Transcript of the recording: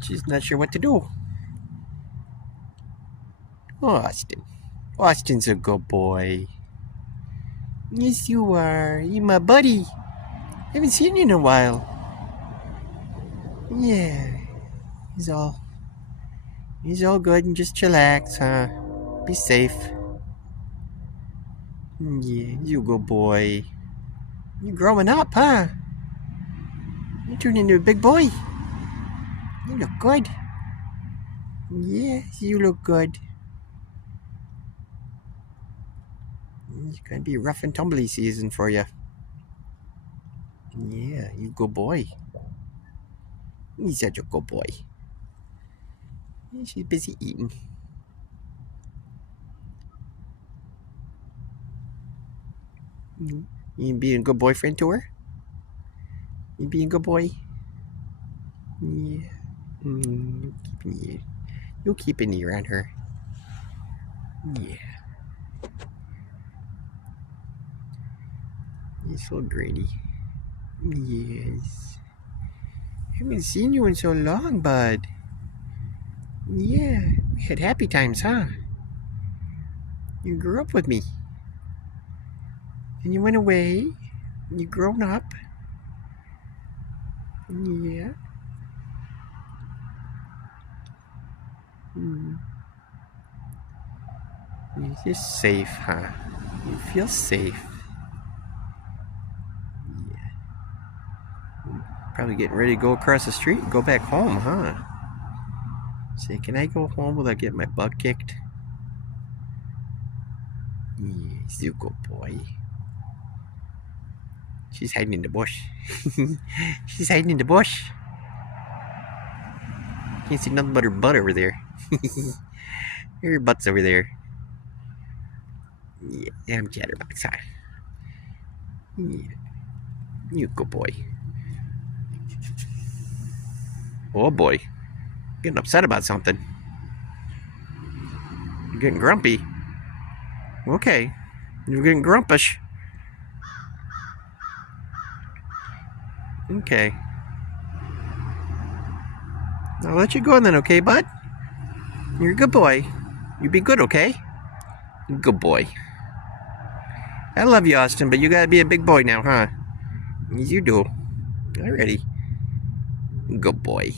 She's not sure what to do. Oh, Austin. Austin's a good boy. Yes, you are. You my buddy. Haven't seen you in a while. Yeah. He's all good and just chillax, huh? Be safe. Yeah, you good boy. You're growing up, huh? You turned into a big boy. You look good. Yes, you look good. It's gonna be a rough and tumbly season for you. Yeah, you good boy. He's such a good boy. She's busy eating. You being a good boyfriend to her? You being a good boy? Yeah. You'll keep an ear on her. Yeah. You're so greedy. Yes. Haven't seen you in so long, bud. Yeah. We had happy times, huh? You grew up with me. And you went away. You grown up. Yeah. You're just safe, huh? You feel safe. Yeah. Probably getting ready to go across the street and go back home, huh? Say, can I go home without getting my butt kicked? Yeah, he's a good boy. She's hiding in the bush. She's hiding in the bush. Can't see nothing but her butt over there. Her butt's over there. Yeah, I'm Chatterbox, huh? Yeah. You good boy. Oh boy. Getting upset about something. You're getting grumpy. Okay. You're getting grumpish. Okay. I'll let you go then, okay, bud? You're a good boy. You be good, okay? Good boy. I love you, Austin, but you gotta be a big boy now, huh? You do. Alrighty. Good boy.